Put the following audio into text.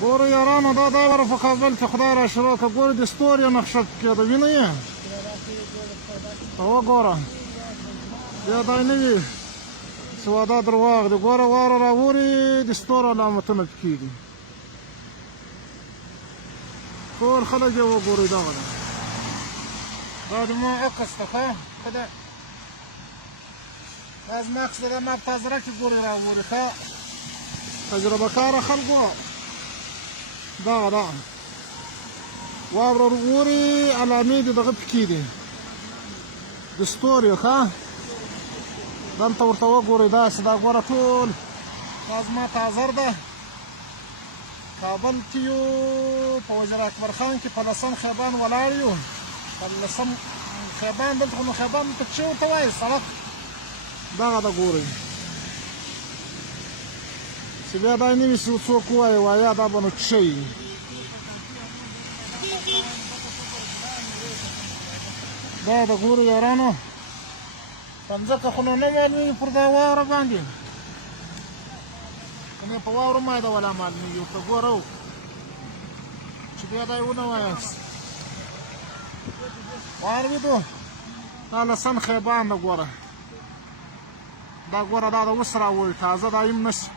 ګوره یارانو دا وره په کابل کې خدای را شروع کړه. ګوره د ستوري نقشه پکې ده، وینئ یې؟ وګوره بیا دا نه وي چې دا درواغ دی. ګوره واوره راوري د ستورو علامتونه پکې دي. ټول خلک یې وګورئ دغه ده. دا د ما عکس ده ښه ده. دا زما عکس ده، ما په زړه کې ګورئ راوري ښه. تجربه کاره خلکو دغه ده واوره وري علامې د دغه پکې دي د ستوري ښه. دلته ورته وګورئ داسې دا ګوره ټول دا زما تازر ده. کابل کې یو په وزیر اکبر خان کې په 10 خیبان ولاړ یو. په 10 خیبان دلته خو نو خیبان ته څه ورته وایي سړک دغه ده. ګورئ چې بیا دا نه وي چې څوک ووایي وایه دا به نو څه وي. دا د ګورو یارانو په مځکه خو نو نه معلومېږي پر دا واوره باندې، که مې په واوره مایده ولا معلومېږي. ورته ګوره چې بیا دا یې ونه وایاست واورېدو. دا 10 خیبان ده. ګوره دا ګوره دا د اوس راوړي تازه دا یم نشي.